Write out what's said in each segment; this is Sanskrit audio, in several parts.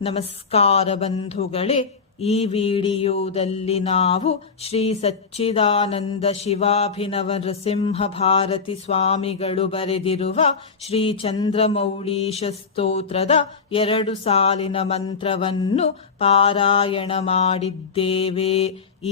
ನಮಸ್ಕಾರ ಬಂಧುಗಳೇ, ಈ ವಿಡಿಯೋದಲ್ಲಿ ನಾವು ಶ್ರೀ ಸಚ್ಚಿದಾನಂದ ಶಿವಾಭಿನವ ನೃಸಿಂಹ ಭಾರತಿ ಸ್ವಾಮಿಗಳು ಬರೆದಿರುವ ಶ್ರೀ ಚಂದ್ರಮೌಳೀಶ ಸ್ತೋತ್ರದ 2 ಸಾಲಿನ ಮಂತ್ರವನ್ನು ಪಾರಾಯಣ ಮಾಡಿದ್ದೇವೆ.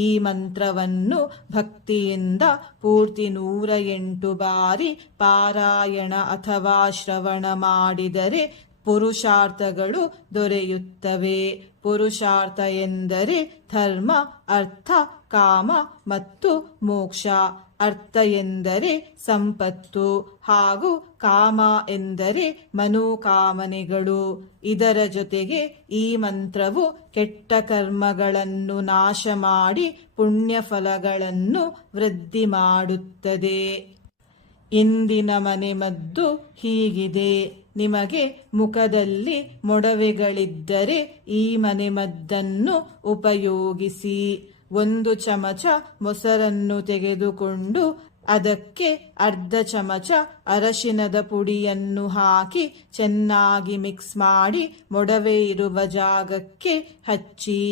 ಈ ಮಂತ್ರವನ್ನು ಭಕ್ತಿಯಿಂದ ಪೂರ್ತಿ 108 ಬಾರಿ ಪಾರಾಯಣ ಅಥವಾ ಶ್ರವಣ ಮಾಡಿದರೆ ಪುರುಷಾರ್ಥಗಳು ದೊರೆಯುತ್ತವೆ. ಪುರುಷಾರ್ಥ ಎಂದರೆ ಧರ್ಮ, ಅರ್ಥ, ಕಾಮ ಮತ್ತು ಮೋಕ್ಷ. ಅರ್ಥ ಎಂದರೆ ಸಂಪತ್ತು ಹಾಗೂ ಕಾಮ ಎಂದರೆ ಮನೋಕಾಮನೆಗಳು. ಇದರ ಜೊತೆಗೆ ಈ ಮಂತ್ರವು ಕೆಟ್ಟ ಕರ್ಮಗಳನ್ನು ನಾಶ ಮಾಡಿ ಪುಣ್ಯ ಫಲಗಳನ್ನು ವೃದ್ಧಿ ಮಾಡುತ್ತದೆ. ಇಂದಿನ ಮನೆಮದ್ದು ಹೀಗಿದೆ. ನಿಮಗೆ ಮುಖದಲ್ಲಿ ಮೊಡವೆಗಳಿದ್ದರೆ ಈ ಮನೆಮದ್ದನ್ನು ಉಪಯೋಗಿಸಿ. 1 ಚಮಚ ಮೊಸರನ್ನು ತೆಗೆದುಕೊಂಡು ಅದಕ್ಕೆ ಅರ್ಧ ಚಮಚ ಅರಶಿನದ ಪುಡಿಯನ್ನು ಹಾಕಿ ಚೆನ್ನಾಗಿ ಮಿಕ್ಸ್ ಮಾಡಿ ಮೊಡವೆ ಇರುವ ಜಾಗಕ್ಕೆ ಹಚ್ಚಿ.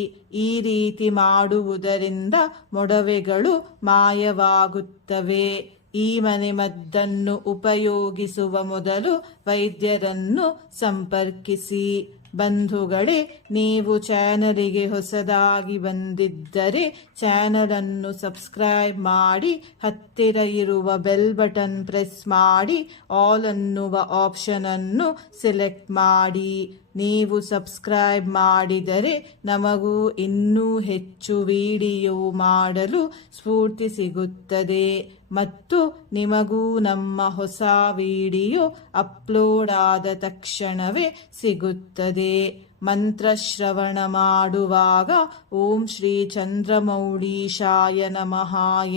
ಈ ರೀತಿ ಮಾಡುವುದರಿಂದ ಮೊಡವೆಗಳು ಮಾಯವಾಗುತ್ತವೆ. ಈ ಮನೆಮದ್ದನ್ನು ಉಪಯೋಗಿಸುವ ಮೊದಲು ವೈದ್ಯರನ್ನು ಸಂಪರ್ಕಿಸಿ. ಬಂಧುಗಳೇ, ನೀವು ಚಾನಲಿಗೆ ಹೊಸದಾಗಿ ಬಂದಿದ್ದರೆ ಚಾನಲ್ ಅನ್ನು ಸಬ್ಸ್ಕ್ರೈಬ್ ಮಾಡಿ, ಹತ್ತಿರ ಇರುವ ಬೆಲ್ ಬಟನ್ ಪ್ರೆಸ್ ಮಾಡಿ, ಆಲ್ ಅನ್ನುವ ಆಪ್ಷನ್ ಅನ್ನು ಸೆಲೆಕ್ಟ್ ಮಾಡಿ. ನೀವು ಸಬ್ಸ್ಕ್ರೈಬ್ ಮಾಡಿದರೆ ನಮಗೂ ಇನ್ನೂ ಹೆಚ್ಚು ವಿಡಿಯೋ ಮಾಡಲು ಸ್ಫೂರ್ತಿ ಸಿಗುತ್ತದೆ ಮತ್ತು ನಿಮಗೂ ನಮ್ಮ ಹೊಸ ವಿಡಿಯೋ ಅಪ್ಲೋಡ್ ಆದ ತಕ್ಷಣವೇ ಸಿಗುತ್ತದೆ. ಮಂತ್ರ ಶ್ರವಣ ಮಾಡುವಾಗ ಓಂ ಶ್ರೀ ಚಂದ್ರಮೌಳೀಶಾಯ ನಮಃ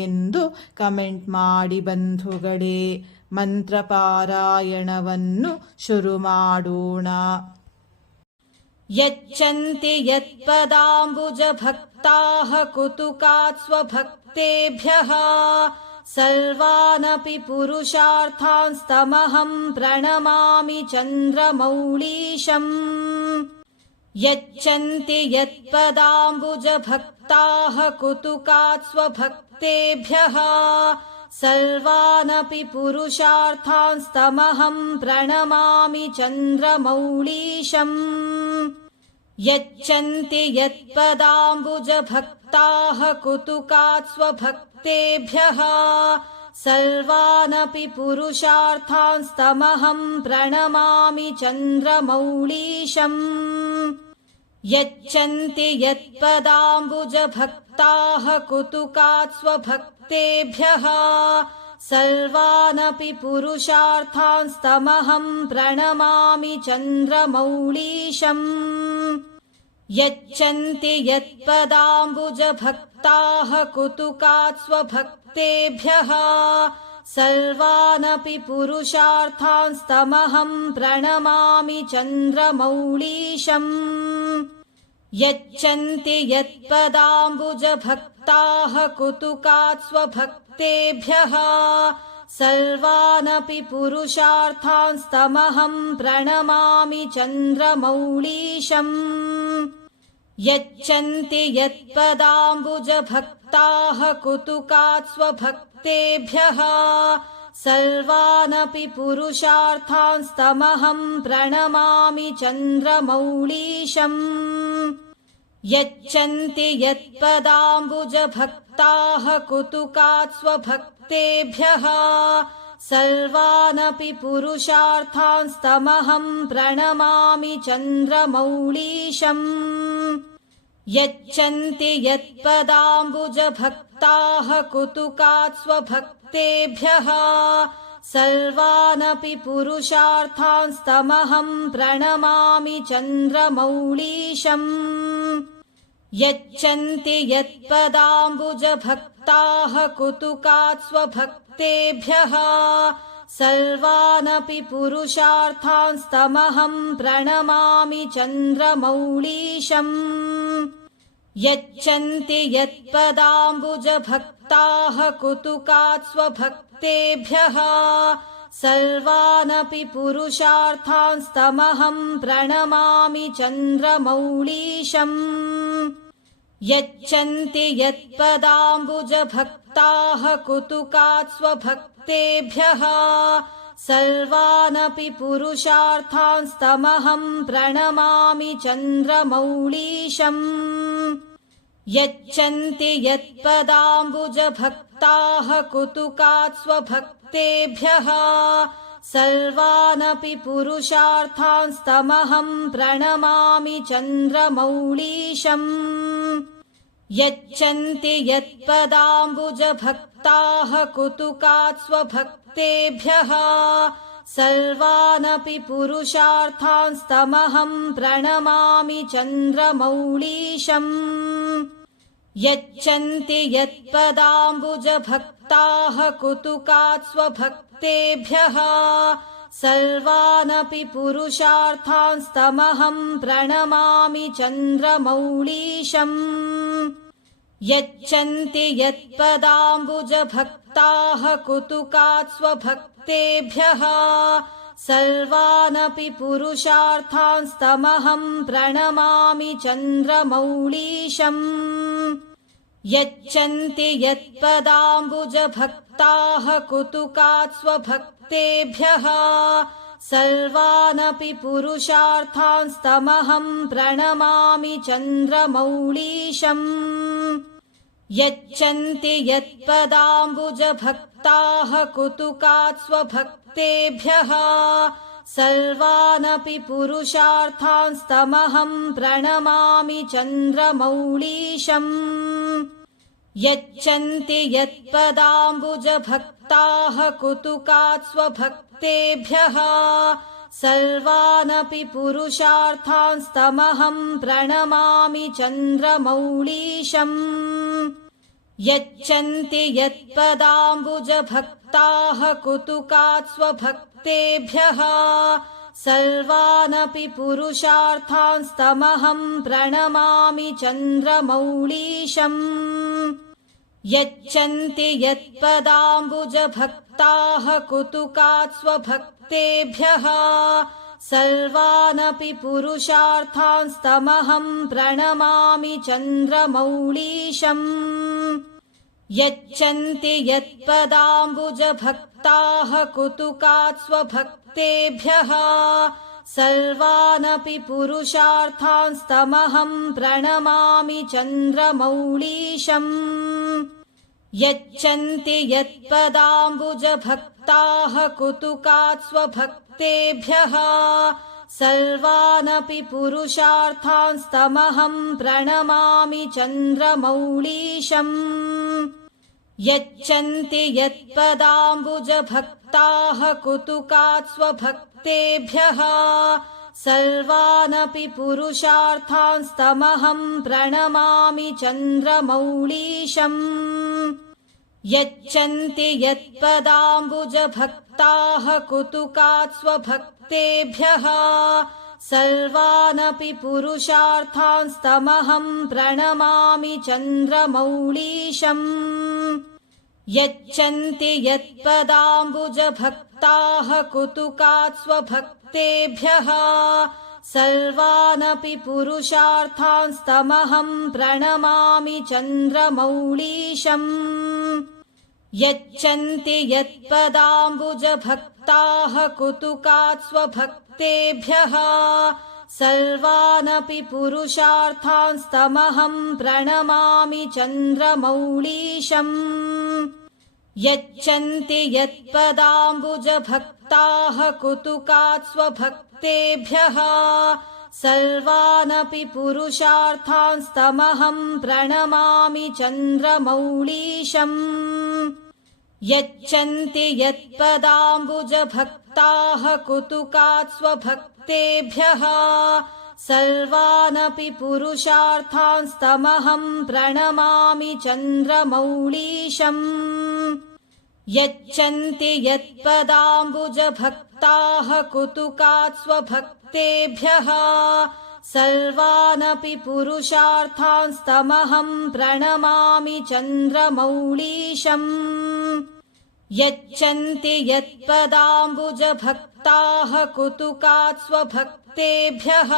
ಎಂದು ಕಮೆಂಟ್ ಮಾಡಿ ಬಂಧುಗಳೇ. ಮಂತ್ರ ಪಾರಾಯಣವನ್ನು ಶುರು ಮಾಡೋಣ. ಯಚ್ಚಂತಿ ಯತ್ಪದಾಂಬುಜ ಭಕ್ತಾಃ ಕುತುಕಾತ್ ಸ್ವಭಕ್ತೇಭ್ಯಃ ಸರ್ವಾನಪಿ ಪುರುಷಾರ್ಥಾಂಸ್ತಮಹಂ ಪ್ರಣಮಾಮಿ ಚಂದ್ರಮೌಳೀಶಂ. ಯಚ್ಚಂತಿ ಯತ್ಪದಾಂಬುಜ ಭಕ್ತಾಃ ಕುತುಕಾತ್ ಸ್ವಭಕ್ತೇಭ್ಯಃ ಸರ್ವಾನಪಿ ಪುರುಷಾರ್ಥಾಂಸ್ತಮಹಂ ಪ್ರಣಮಾಮಿ ಚಂದ್ರಮೌಳೀಶಂ. ಯಚ್ಚಂತಿ ಯತ್ಪದಾಂಬುಜ ಭಕ್ತಾಃ ಕುತುಕಾತ್ ಸ್ವಭಕ್ತೇಭ್ಯಃ ಸರ್ವಾನಪಿ ಪುರುಷಾರ್ಥಾಂಸ್ತಮಹಂ ಪ್ರಣಮಾಮಿ ಚಂದ್ರಮೌಳೀಶಂ. ಯಚ್ಚಂತಿ ಯತ್ಪದಾಂಬುಜ ಭಕ್ತಾಃ ಕುತುಕಾತ್ ಸ್ವಭಕ್ತೇಭ್ಯಃ ಸರ್ವಾನಪಿ ಪುರುಷಾರ್ಥಾಂಸ್ತಮಹಂ ಪ್ರಣಮಾಮಿ ಚಂದ್ರಮೌಳೀಶಂ. ಯಚ್ಚಂತಿ ಯತ್ಪದಾಂಬುಜ ಭಕ್ತಾಃ ಕುತುಕಾತ್ ಸ್ವಭಕ್ತೇಭ್ಯಃ ಸರ್ವಾನಪಿ ಪುರುಷಾರ್ಥಾಂಸ್ತಮಹಂ ಪ್ರಣಮಾಮಿ ಚಂದ್ರಮೌಳೀಶಂ. ಯಚ್ಚಂತಿ ಯತ್ಪದಾಂಬುಜ ಭಕ್ತಾಃ ಕುತುಕಾತ್ ಸ್ವಭಕ್ತೇಭ್ಯಃ ಸರ್ವಾನಪಿ ಪುರುಷಾರ್ಥಾಂಸ್ತಮಹಂ ಪ್ರಣಮಾಮಿ ಚಂದ್ರಮೌಳೀಶಂ. ಯಚ್ಚಂತಿ ಯತ್ಪದಾಂಬುಜ ಭಕ್ತಾಃ ಕುತುಕಾತ್ ಸ್ವಭಕ್ತೇಭ್ಯಃ ಸರ್ವಾನಪಿ ಪುರುಷಾರ್ಥಾಂಸ್ತಮಹಂ ಪ್ರಣಮಾಮಿ ಚಂದ್ರಮೌಳೀಶಂ. ಯಚ್ಚಂತಿ ಯತ್ಪದಾಂಬುಜ ಭಕ್ತಾಃ ಕುತುಕಾತ್ ಸ್ವಭಕ್ತೇಭ್ಯಃ ಸರ್ವಾನಪಿ ಪುರುಷಾರ್ಥಾಂಸ್ತಮಹಂ ಪ್ರಣಮಾಮಿ ಚಂದ್ರಮೌಳೀಶಂ. ಯಚ್ಚಂತಿ ಯತ್ಪದಾಂಬುಜ ಭಕ್ತಾಃ ಕುತುಕಾತ್ ಸ್ವಭಕ್ತೇಭ್ಯಃ ಸರ್ವಾನಪಿ ಪುರುಷಾರ್ಥಾಂಸ್ತಮಹಂ ಪ್ರಣಮಾಮಿ ಚಂದ್ರಮೌಳೀಶಂ. ಯಚ್ಚಂತಿ ಯತ್ಪದಾಂಬುಜ ಭಕ್ತಾಃ ಕುತುಕಾತ್ ಸ್ವಭಕ್ತೇಭ್ಯಃ ಸರ್ವಾನಪಿ ಪುರುಷಾರ್ಥಾಂಸ್ತಮಹಂ ಪ್ರಣಮಾಮಿ ಚಂದ್ರಮೌಳೀಶಂ. ಯಚ್ಚಂತಿ ಯತ್ಪದಾಂಬುಜ ಭಕ್ತಾಃ ಕುತುಕಾತ್ ಸ್ವಭಕ್ತೇಭ್ಯಃ सर्वानपि पुरुषार्थांस्तमहं प्रणमामि चन्द्रमौळीशम् यच्चन्ति यत्पदाम्बुजभक्ताः कुतुकात् स्वभक्तेभ्यः सर्वानपि पुरुषार्थांस्तमहं प्रणमामि चन्द्रमौळीशम् यच्चन्ति यत्पदाम्बुजभक्ताः कुतुकात् स्वभक्तेभ्यः सर्वानपि पुरुषार्थांस्तमहं प्रणमामि चन्द्रमौळीशम् यच्चन्ति यत्पदाम्बुजभक्ताः कुतुकात् स्वभक्तेभ्यः सर्वानपि पुरुषार्थांस्तमहं प्रणमामि चन्द्रमौळीशम् यच्चन्ति यत्पदाम्बुजभक्ताः कुतुकात् स्वभक्तेभ्यः सर्वानपि पुरुषार्थांस्तमहं प्रणमामि चन्द्रमौळीशम् यच्चन्ति यत्पदाम्बुजभक्ताः कुतुकात् स्वभक्तेभ्यः सर्वानपि पुरुषार्थांस्तमहं प्रणमामि चन्द्रमौळीशम् यच्चन्ति यत्पदाम्बुजभक्ताः कुतुकात् स्वभक्तेभ्यः सर्वानपि पुरुषार्थांस्तमहं प्रणमामि चन्द्रमौळीशम् यच्चन्ति यत्पदाम्बुजभक्ताः कुतुकात् स्वभक्तेभ्यः सर्वानपि पुरुषार्थांस्तमहं प्रणमामि चन्द्रमौळीशम् यच्चन्ति यत्पदाम्बुजभक्ताः कुतुकात् स्वभक्तेभ्यः सर्वानपि पुरुषार्थांस्तमहं प्रणमामि चन्द्रमौळीशम् यच्चन्ति यत्पदाम्बुजभक्ताः कुतुकात् स्वभक्तेभ्यः सर्वानपि पुरुषार्थांस्तमहं प्रणमामि चन्द्रमौळीशम् यच्चन्ति यत्पदाम्बुजभक्ताः कुतुकात् स्वभक्तेभ्यः सर्वानपि पुरुषार्थांस्तमहं प्रणमामि चन्द्रमौळीशम् यच्चन्ति यत्पदाम्बुजभक्ताः कुतुकात् स्वभक्तेभ्यः सर्वानपि पुरुषार्थांस्तमहं प्रणमामि चन्द्रमौळीशम् यच्चन्ति यत्पदाम्बुजभक्ताः कुतुकात् स्वभक्तेभ्यः सर्वानपि पुरुषार्थांस्तमहं प्रणमामि चन्द्रमौळीशम् यच्चन्ति यत्पदाम्बुजभक्ताः कुतुकात् स्वभक्तेभ्यः सर्वानपि पुरुषार्थांस्तमहं प्रणमामि चन्द्रमौळीशम् यच्चन्ति यत्पदाम्बुजभक्ताः कुतुकात् स्वभक्तेभ्यः सर्वानपि पुरुषार्थांस्तमहं प्रणमामि चन्द्रमौळीशम् यच्चन्ति यत्पदाम्बुजभक्ताः कुतुकात् स्वभक्तेभ्यः सर्वानपि पुरुषार्थांस्तमहं प्रणमामि चन्द्रमौळीशम् यच्चन्ति यत्पदाम्बुजभक्ताः कुतुकात् स्वभक्तेभ्यः सर्वानपि पुरुषार्थांस्तमहं प्रणमामि चन्द्रमौळीशम् यच्चन्ति यत्पदाम्बुजभक्ताः कुतुकात् स्वभक्तेभ्यः सर्वानपि पुरुषार्थांस्तमहं प्रणमामि चन्द्रमौळीशम् यच्चन्ति यत्पदाम्बुजभक्ताः कुतुकात् स्वभक्तेभ्यः सर्वानपि पुरुषार्थांस्तमहं प्रणमामि चन्द्रमौळीशम् यच्चन्ति यत्पदाम्बुजभक्ताः कुतुकात् स्वभक्तेभ्यः सर्वानपि पुरुषार्थांस्तमहं प्रणमामि चन्द्रमौळीशम् यच्चन्ति यत्पदाम्बुजभक्ताः कुतुकात् स्वभक्तेभ्यः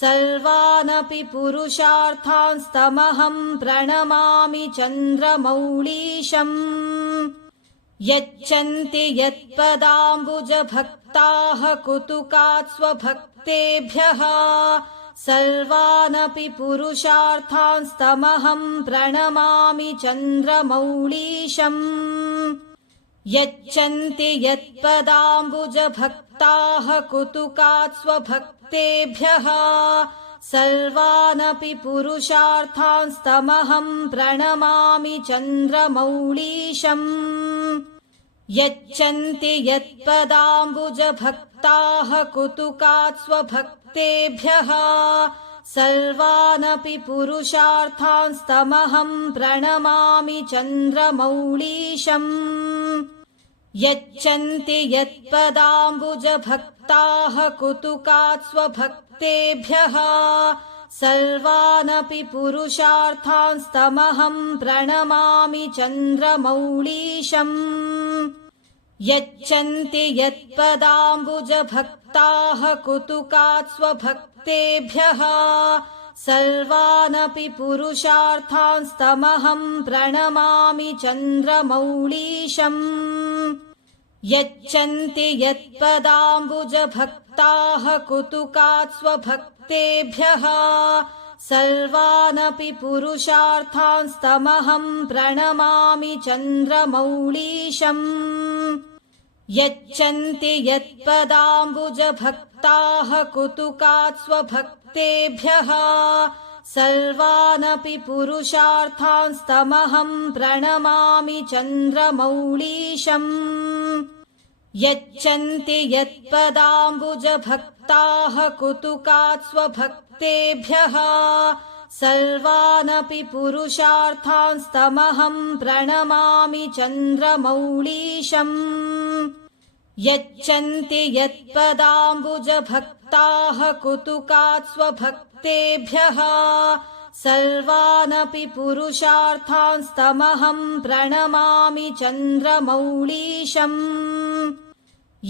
सर्वानपि पुरुषार्थांस्तमहं प्रणमामि चन्द्रमौळीशम् यच्चन्ति यत्पदाम्बुजभक्ताः कुतुकात् स्वभक्तेभ्यः सर्वानपि पुरुषार्थांस्तमहं प्रणमामि चन्द्रमौळीशम् यच्चन्ति यत्पदाम्बुजभक्ताः कुतुकात् स्वभक्तेभ्यः सर्वानपि पुरुषार्थांस्तमहं प्रणमामि चन्द्रमौळीशम् यच्चन्ति यत्पदाम्बुजभक्ताः कुतुकात् स्वभक्तेभ्यः सर्वानपि पुरुषार्थांस्तमहं प्रणमामि चन्द्रमौळीशम् यच्चन्ति यत्पदाम्बुजभक्ताः कुतुकात् स्वभक्तेभ्यः सर्वानपि पुरुषार्थांस्तमहं प्रणमामि चन्द्रमौळीशम् यच्चन्ति यत्पदाम्बुजभक्ताः कुतुकात् स्वभक्तेभ्यः सर्वानपि पुरुषार्थांस्तमहं प्रणमामि चन्द्रमौळीशम् यच्चन्ति यत्पदाम्बुजभक्ताः कुतुकात् स्वभक्तेभ्यः सर्वानपि पुरुषार्थांस्तमहं प्रणमामि चन्द्रमौळीशम् यच्चन्ति यत्पदाम्बुजभक्ताः कुतुकात् स्वभक्तेभ्यः सर्वानपि पुरुषार्थांस्तमहं प्रणमामि चन्द्रमौळीशम् यच्चन्ति यत्पदाम्बुजभक्ताः कुतुकात् स्वभक्तेभ्यः सर्वानपि पुरुषार्थांस्तमहं प्रणमामि चन्द्रमौळीशम् यच्चन्ति यत्पदाम्बुजभक्ताः कुतुकात् स्वभक्तेभ्यः सर्वानपि पुरुषार्थांस्तमहं प्रणमामि चन्द्रमौळीशम्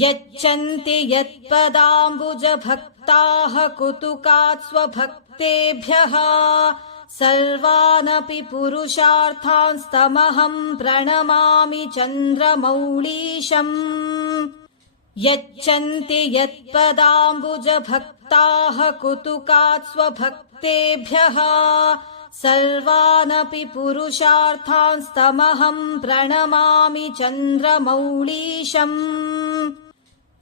यच्चन्ति यत्पदाम्बुजभक्ताः कुतुकात् स्वभक्तेभ्यः सर्वानपि पुरुषार्थांस्तमहं प्रणमामि चन्द्रमौळीशम् यच्चन्ति यत्पदाम्बुजभक्ताः कुतुकात् स्वभक्तेभ्यः सर्वानपि पुरुषार्थांस्तमहं प्रणमामि चन्द्रमौळीशम्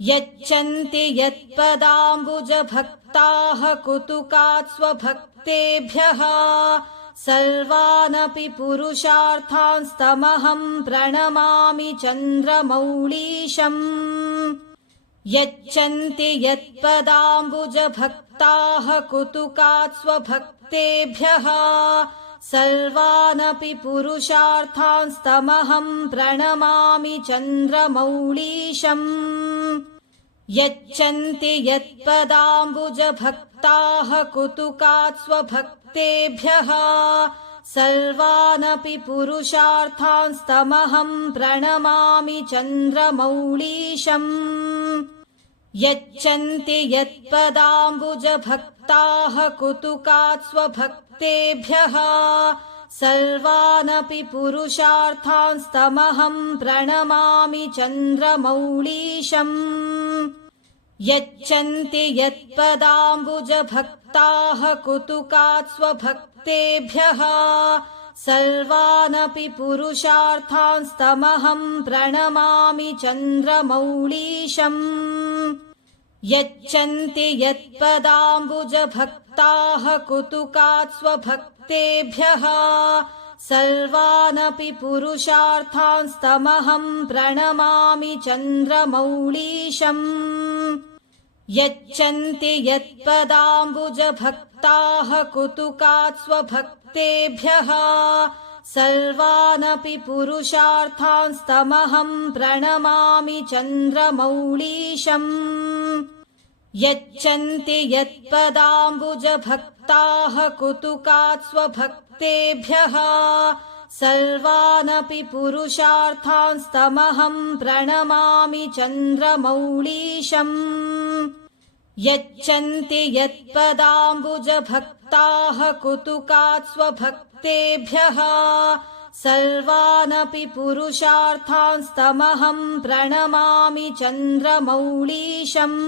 यच्चन्ति यत्पदाम्बुजभक्ताः कुतुकात् स्वभक्तेभ्यः सर्वानपि पुरुषार्थांस्तमहं प्रणमामि चन्द्रमौळीशम् यच्चन्ति यत्पदाम्बुजभक्ताः कुतुकात् स्वभक्तेभ्यः सर्वानपि पुरुषार्थांस्तमहं प्रणमामि चन्द्रमौळीशम् यच्चन्ति यत्पदाम्बुजभक्ताः कुतुकात् स्वभक्तेभ्यः सर्वानपि पुरुषार्थांस्तमहं प्रणमामि चन्द्रमौळीशम् यच्चन्ति यत्पदाम्बुजभक्ताः कुतुकात् स्वभक्तेभ्यः सर्वानपि पुरुषार्थांस्तमहं प्रणमामि चन्द्रमौळीशम् यच्चन्ति यत्पदाम्बुजभक्ताः कुतुकात् स्वभक्तेभ्यः सर्वानपि पुरुषार्थांस्तमहं प्रणमामि चन्द्रमौळीशम् यच्चन्ति यत्पदाम्बुजभक्ताः कुतुकात् स्वभक्तेभ्यः सर्वानपि पुरुषार्थांस्तमहं प्रणमामि चन्द्रमौळीशम् यच्चन्ति यत्पदाम्बुजभक्ताः कुतुकात् स्वभक्तेभ्यः सर्वानपि पुरुषार्थांस्तमहं प्रणमामि चन्द्रमौळीशम् यच्चन्ति यत्पदाम्बुजभक्ताः कुतुकात् स्वभक्तेभ्यः सर्वानपि पुरुषार्थांस्तमहं प्रणमामि चन्द्रमौळीशम् यच्चन्ति यत्पदाम्बुजभक्ताः कुतुकात् स्वभक्तेभ्यः सर्वानपि पुरुषार्थांस्तमहं प्रणमामि चन्द्रमौळीशम्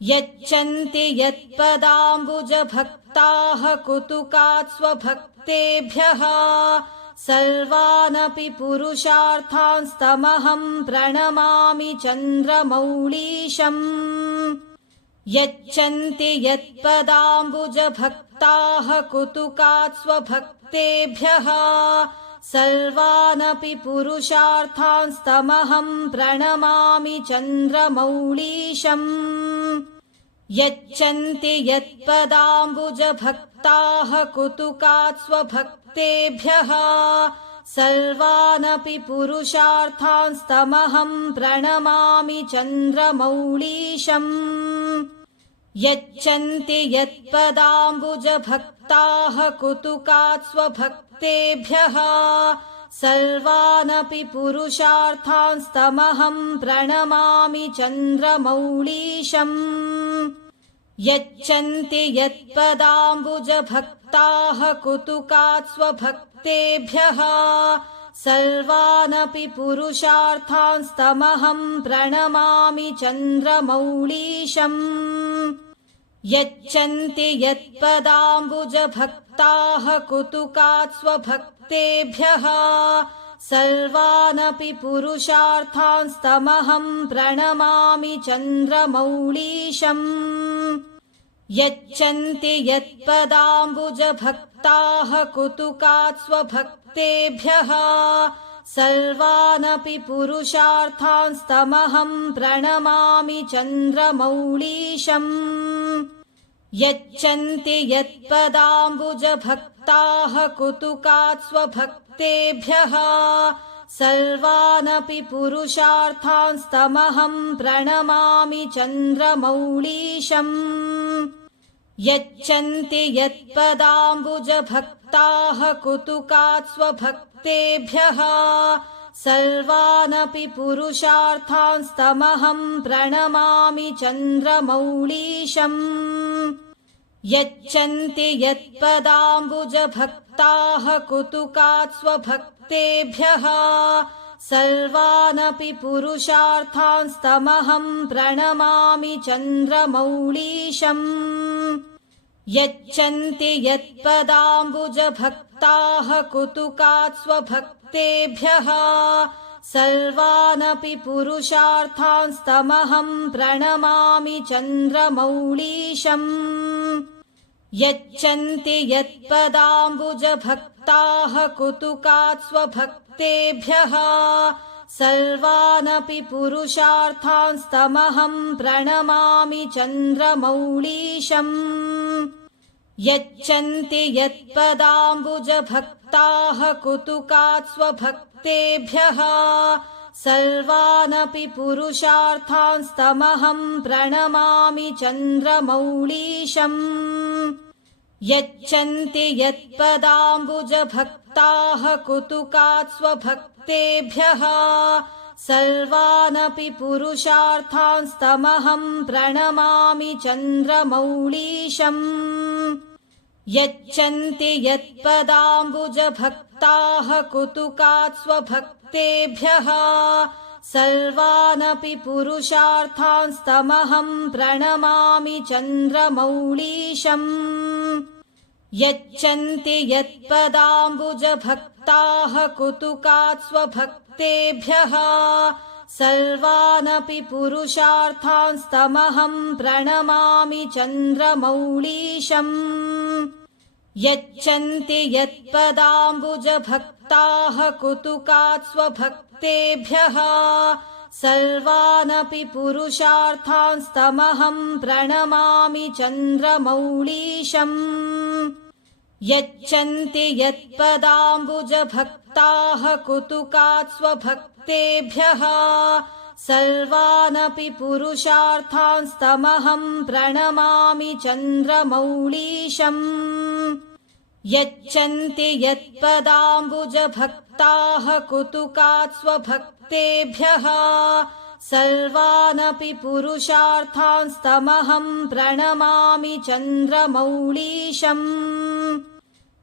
यच्चन्ति यत्पदाम्बुजभक्ताः कुतुकात् स्वभक्तेभ्यः सर्वानपि पुरुषार्थांस्तमहं प्रणमामि चन्द्रमौळीशम् यच्चन्ति यत्पदाम्बुजभक्ताः कुतुकात् स्वभक्तेभ्यः सर्वानपि पुरुषार्थांस्तमहं प्रणमामि चन्द्रमौळीशम् यच्चन्ति यत्पदाम्बुजभक्ताः कुतुकात् स्वभक्तेभ्यः सर्वानपि पुरुषार्थांस्तमहं प्रणमामि चन्द्रमौळीशम् यच्चन्ति यत्पदाम्बुजभक्ताः कुतुकात् स्वभक्तेभ्यः सर्वानपि पुरुषार्थांस्तमहं प्रणमामि चन्द्रमौळीशम् यच्चन्ति यत्पदाम्बुजभक्ताः कुतुकात् स्वभक्तेभ्यः सर्वानपि पुरुषार्थांस्तमहं प्रणमामि चन्द्रमौळीशम् यच्चन्ति यत्पदाम्बुजभक्ताः कुतुकात् स्वभक्तेभ्यः सर्वानपि पुरुषार्थांस्तमहं प्रणमामि चन्द्रमौळीशम् यच्चन्ति यत्पदाम्बुजभक्ताः कुतुकात् स्वभक्तेभ्यः सर्वानपि पुरुषार्थांस्तमहं प्रणमामि चन्द्रमौळीशम् यच्चन्ति यत्पदाम्बुजभक्ताः कुतुकात् स्वभक्तेभ्यः सर्वानपि पुरुषार्थांस्तमहं प्रणमामि चन्द्रमौळीशम् यच्चन्ति यत्पदाम्बुजभक्ताः कुतुकात् स्वभक्तेभ्यः सर्वानपि पुरुषार्थांस्तमहं प्रणमामि चन्द्रमौळीशम् यच्चन्ति यत्पदाम्बुजभक्ताः कुतुकात् स्वभक्तेभ्यः सर्वानपि पुरुषार्थांस्तमहं प्रणमामि चन्द्रमौळीशम् यच्चन्ति यत्पदाम्बुजभक्ताः कुतुकात् स्वभक्तेभ्यः सर्वानपि पुरुषार्थांस्तमहं प्रणमामि चन्द्रमौळीशम् यच्चन्ति यत्पदाम्बुजभक्ताः कुतुकात् स्वभक्तेभ्यः सर्वानपि पुरुषार्थांस्तमहं प्रणमामि चन्द्रमौळीशम् यच्चन्ति यत्पदाम्बुजभक्ताः कुतुकात् स्वभक्तेभ्यः सर्वानपि पुरुषार्थांस्तमहं प्रणमामि चन्द्रमौळीशम् यच्चन्ति यत्पदाम्बुजभक्ताः कुतुकात् स्वभक्तेभ्यः सर्वानपि पुरुषार्थांस्तमहं प्रणमामि चन्द्रमौळीशम् यच्चन्ति यत्पदाम्बुजभक्ताः कुतुकात् स्वभक्तेभ्यः सर्वानपि पुरुषार्थांस्तमहं प्रणमामि चन्द्रमौळीशम् यच्चन्ति यत्पदाम्बुजभक्ताः कुतुकात् स्वभक्तेभ्यः सर्वानपि पुरुषार्थांस्तमहं प्रणमामि चन्द्रमौळीशम् यच्चन्ति यत्पदाम्बुजभक्ताः कुतुकात् स्वभक्तेभ्यः सर्वानपि पुरुषार्थांस्तमहं प्रणमामि चन्द्रमौळीशम् यच्चन्ति यत्पदाम्बुजभक्ताः कुतुकात् स्वभक्तेभ्यः सर्वानपि पुरुषार्थांस्तमहं प्रणमामि चन्द्रमौळीशम् यच्चन्ति यत्पदाम्बुजभक्ताः कुतुकात् स्वभक्तेभ्यः सर्वानपि पुरुषार्थांस्तमहं प्रणमामि चन्द्रमौळीशम्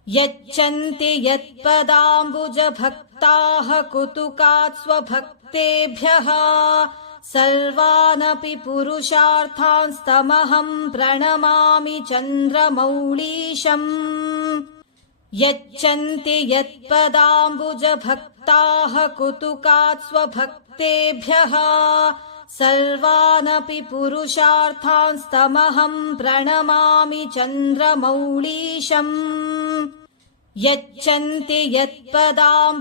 यच्चन्ति यत्पदाम्बुजभक्ताः कुतुकात् स्वभक्तेभ्यः सर्वानपि पुरुषार्थांस्तमहं प्रणमामि चन्द्रमौळीशम् यच्चन्ति यत्पदाम्बुजभक्ताः कुतुकात् स्वभक्तेभ्यः सर्वानपि पुरुषार्थांस्तमहं प्रणमामि चन्द्रमौळीशम् यच्चन्ति यत्पदाम्बुजभक्ताः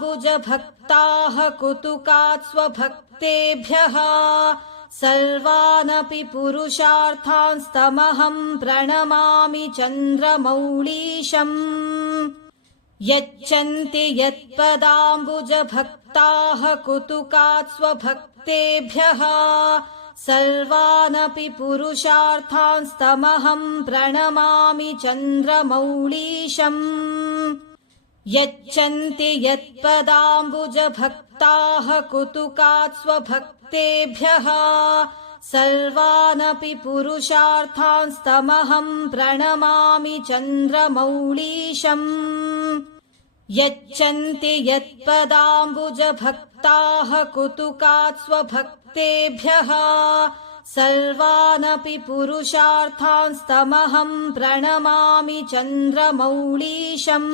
कुतुकात् स्वभक्तेभ्यः सर्वानपि पुरुषार्थांस्तमहं प्रणमामि चन्द्रमौळीशम् यच्चन्ति यत्पदाम्बुजभक्ताः कुतुकात् स्वभक्तेभ्यः सर्वानपि पुरुषार्थांस्तमहं प्रणमामि चन्द्रमौळीशम् यच्चन्ति यत्पदाम्बुजभक्ताः कुतुकात् स्वभक्तेभ्यः सर्वानपि पुरुषार्थांस्तमहं प्रणमामि चन्द्रमौळीशम् यच्चन्ति यत्पदाम्बुजभक्ताः कुतुकात् स्वभक्तेभ्यः सर्वानपि पुरुषार्थांस्तमहं प्रणमामि चन्द्रमौळीशम्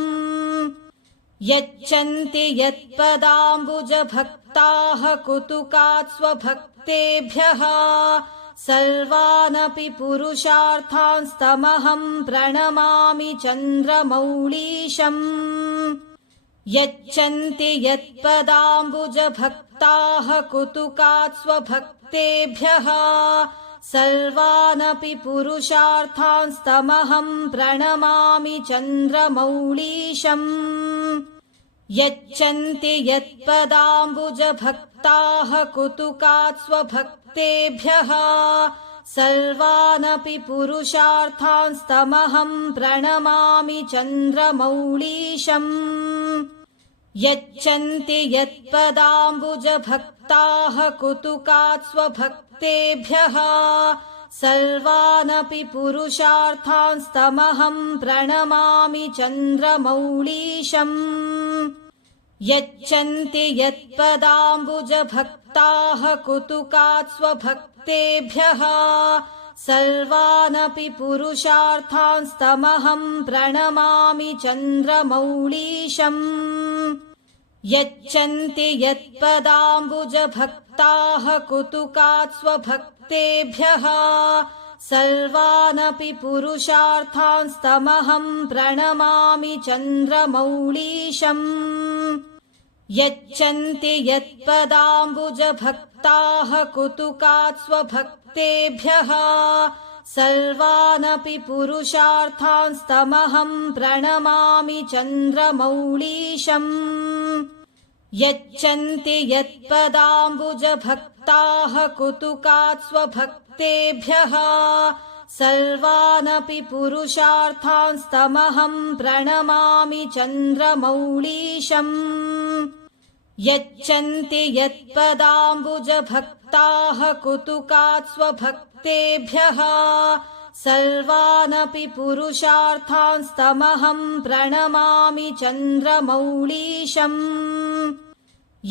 यच्चन्ति यत्पदाम्बुजभक्ताः कुतुकात् स्वभक्तेभ्यः सर्वानपि पुरुषार्थांस्तमहं प्रणमामि चन्द्रमौळीशम् यच्चन्ति यत्पदाम्बुजभक्ताः कुतुकात् स्वभक्तेभ्यः सर्वानपि पुरुषार्थांस्तमहं प्रणमामि चन्द्रमौळीशम् यच्चन्ति यत्पदाम्बुजभक्ताः कुतुकात् स्वभक्तेभ्यः सर्वानपि पुरुषार्थांस्तमहं प्रणमामि चन्द्रमौळीशम् यच्चन्ति यत्पदाम्बुजभक्ताः कुतुकात् स्वभक्तेभ्यः सर्वानपि पुरुषार्थांस्तमहं प्रणमामि चन्द्रमौळीशम् यच्चन्ति यत्पदाम्बुजभक्ताः कुतुकात् स्वभक्तेभ्यः सर्वानपि पुरुषार्थांस्तमहं प्रणमामि चन्द्रमौळीशम् यच्चन्ति यत्पदाम्बुजभक्ताः कुतुकात् स्वभक्तेभ्यः सर्वानपि पुरुषार्थांस्तमहं प्रणमामि चन्द्रमौळीशम् यच्चन्ति यत्पदाम्बुजभक्ताः कुतुकात् स्वभक्तेभ्यः सर्वानपि पुरुषार्थांस्तमहं प्रणमामि चन्द्रमौळीशम् यच्चन्ति यत्पदाम्बुजभक्ताः कुतुकात् स्वभक्तेभ्यः सर्वानपि पुरुषार्थांस्तमहं प्रणमामि चन्द्रमौळीशम् यच्चन्ति यत्पदाम्बुजभक्ताः कुतुकात् स्वभक्तेभ्यः सर्वानपि पुरुषार्थांस्तमहं प्रणमामि चन्द्रमौळीशम्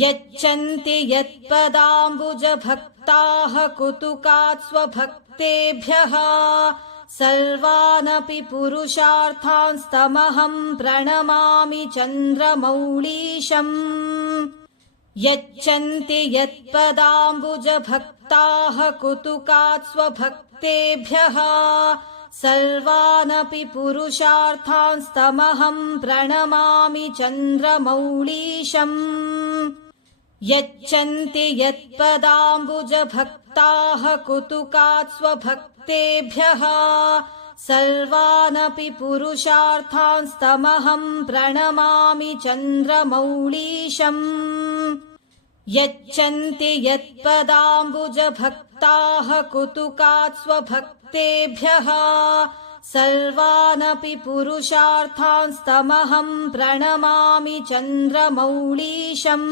यच्चन्ति यत्पदाम्बुजभक्ताः कुतुकात् स्वभक्तेभ्यः सर्वानपि पुरुषार्थांस्तमहं प्रणमामि चन्द्रमौळीशम् यच्चन्ति यत्पदाम्बुजभक्ताः कुतुकात् स्वभक्तेभ्यः सर्वानपि पुरुषार्थांस्तमहं प्रणमामि चन्द्रमौळीशम् यच्चन्ति यत्पदाम्बुजभक्ताः कुतुकात् स्वभक्तेभ्यः सर्वानपि पुरुषार्थांस्तमहं प्रणमामि चन्द्रमौळीशम् यच्चन्ति यत्पदाम्बुजभक्ताः कुतुकात् स्वभक्तेभ्यः सर्वानपि पुरुषार्थांस्तमहं प्रणमामि चन्द्रमौळीशम्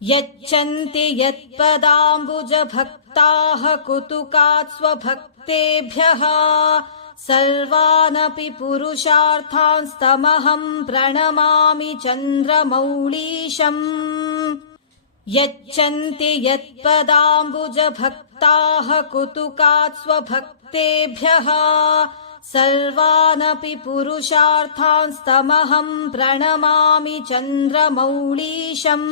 यच्छन्ति यत्पदाम्बुजभक्ताः कुतुकात् स्वभक्तेभ्यः सर्वानपि पुरुषार्थांस्तमहं प्रणमामि चन्द्रमौळीशम् यच्छन्ति यत्पदाम्बुजभक्ताः कुतुकात् स्वभक्तेभ्यः सर्वानपि पुरुषार्थांस्तमहं प्रणमामि चन्द्रमौळीशम्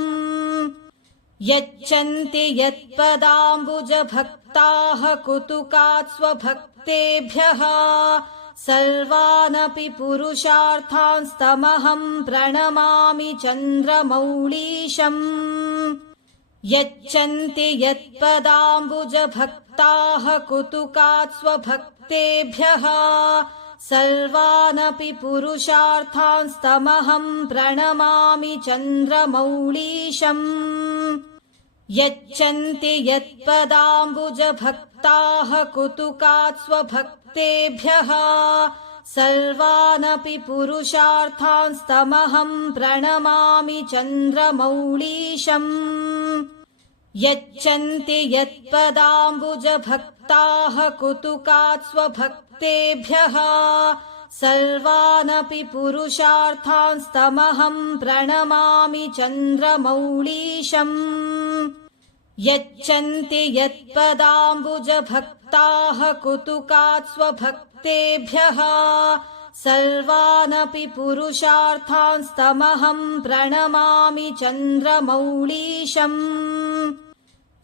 यच्छन्ति यत्पदाम्बुजभक्ताः कुतुकात् स्वभक्तेभ्यः सर्वानपि पुरुषार्थांस्तमहं प्रणमामि चन्द्रमौळीशम् यच्छन्ति यत्पदाम्बुजभक्ताः कुतुकात् स्वभक्तेभ्यः सर्वानपि पुरुषार्थांस्तमहं प्रणमामि चन्द्रमौळीशम् यच्छन्ति यत्पदाम्बुजभक्ताः कुतुकात् स्वभक्तेभ्यः सर्वानपि पुरुषार्थांस्तमहं प्रणमामि चन्द्रमौळीशम् यच्छन्ति यत्पदाम्बुजभक्ताः कुतुकात् स्वभक्तेभ्यः सर्वानपि पुरुषार्थांस्तमहं प्रणमामि चन्द्रमौळीशम् यच्छन्ति यत्पदाम्बुजभक्ताः कुतुकात् स्वभक्तेभ्यः सर्वानपि पुरुषार्थांस्तमहं प्रणमामि चन्द्रमौळीशम्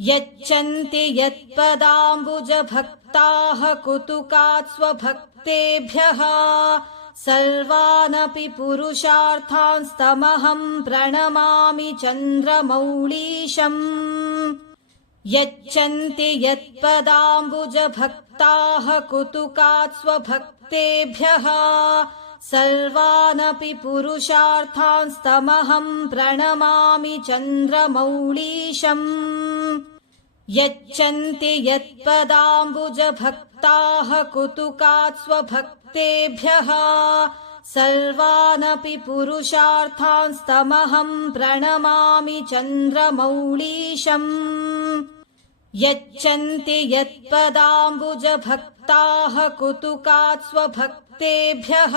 यच्छन्ति यत्पदाम्बुजभक्ताः कुतुकात् स्वभक्तेभ्यः सर्वानपि पुरुषार्थांस्तमहं प्रणमामि चन्द्रमौळीशम् यच्छन्ति यत्पदाम्बुजभक्ताः कुतुकात् स्वभक्तेभ्यः सर्वानपि पुरुषार्थांस्तमहं प्रणमामि चन्द्रमौळीशम् यच्छन्ति यत्पदाम्बुजभक्ताः कुतुकात् स्वभक्तेभ्यः सर्वानपि पुरुषार्थांस्तमहं प्रणमामि चन्द्रमौळीशम् यच्छन्ति यत्पदाम्बुजभक्ताः कुतुकात् स्वभक्तेभ्यः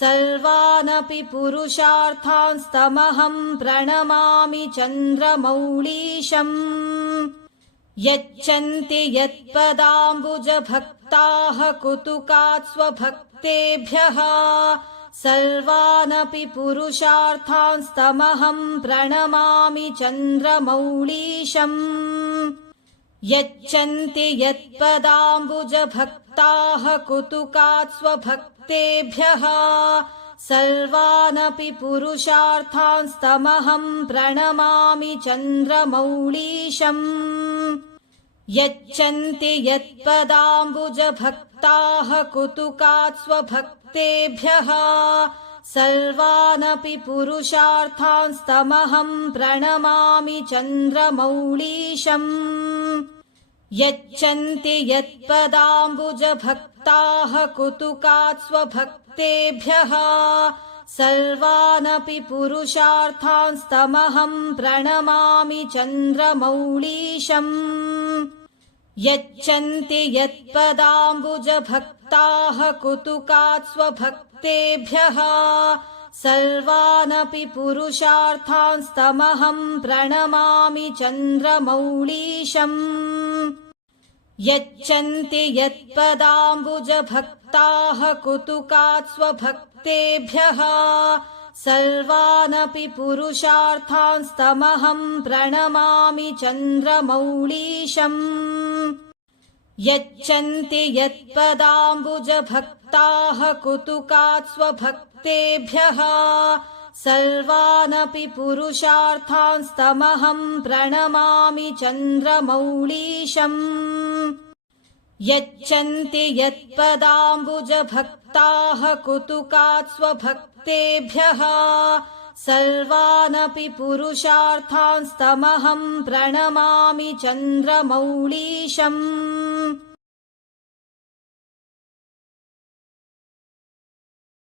सर्वानपि पुरुषार्थांस्तमहं प्रणमामि चन्द्रमौळीशम् यच्छन्ति यत्पदाम्बुजभक्ताः कुतुकात् स्वभक्तेभ्यः सर्वानपि पुरुषार्थांस्तमहं प्रणमामि चन्द्रमौळीशम् यच्छन्ति यत्पदाम्बुजभक्ताः कुतुकात् स्वभक्तेभ्यः सर्वानपि पुरुषार्थांस्तमहं प्रणमामि चन्द्रमौळीशम् यच्छन्ति यत्पदाम्बुजभक्ताः कुतुकात् स्वभक्तेभ्यः सर्वानपि पुरुषार्थांस्तमहं प्रणमामि चन्द्रमौळीशम् यच्छन्ति यत्पदाम्बुजभक्ताः कुतुकात् स्वभक्तेभ्यः सर्वानपि पुरुषार्थांस्तमहं प्रणमामि चन्द्रमौळीशम् यच्छन्ति यत्पदाम्बुजभक्ताः कुतुकात् स्वभक्तेभ्यः सर्वानपि पुरुषार्थांस्तमहं प्रणमामि चन्द्रमौळीशम् यच्छन्ति यत्पदाम्बुजभक्ताः कुतुकात् स्वभक्तेभ्यः सर्वानपि पुरुषार्थांस्तमहं प्रणमामि चन्द्रमौळीशम् यच्छन्ति यत्पदाम्बुजभक्ताः कुतुकात् स्वभक्तेभ्यः सर्वानपि पुरुषार्थांस्तमहं प्रणमामि चन्द्रमौळीशम् यच्छन्ति यत्पदाम्बुजभक्ताः कुतुकात् स्वभक्तेभ्यः सर्वानपि पुरुषार्थांस्तमहं प्रणमामि चन्द्रमौळीशम्